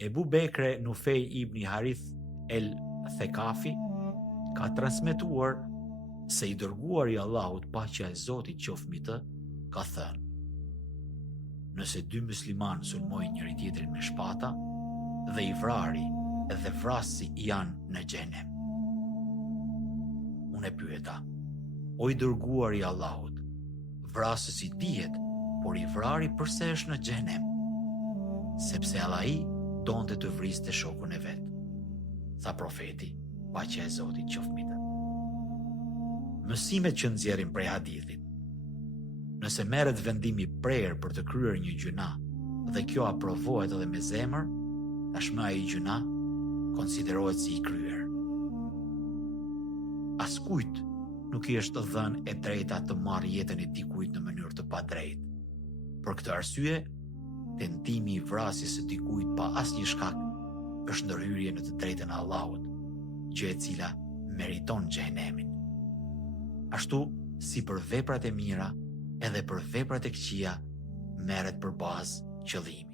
Ebu Bekre Nufej ibn Harith el Thekafi ka transmetuar se i dërguari i Allahut, paqja e Zotit qoftë mbi të, ka thënë: nëse dy muslimanë sulmojnë njëri tjetrin me shpata dhe i vrari dhe vrasësi janë në xhenem. Unë e pyeta: o i dërguari i Allahut, vrasësi dihet, por i vrari pse është në xhenem? Sepse Allahi donte të vriste shokun e vet, tha profeti, paqja e Zotit qoftë mbi të. Mësimet që nxjerrim prej hadithit: nëse merret vendimi prerë për të kryer një gjuna dhe kjo aprovohet edhe me zemër, tashmë ai gjuna konsiderohet si i kryer. Askujt nuk i është dhënë e drejta të marrë jetën e dikujt në mënyrë të padrejtë. Për këtë arsye, tentimi i vrasjes së dikujt pa asnjë shkak është ndërhyrje në të drejtën e Allahut, gjë e cila meriton xhenemin. Ashtu si për veprat e mira, edhe për veprat e këqija merret për bazë qëllimi.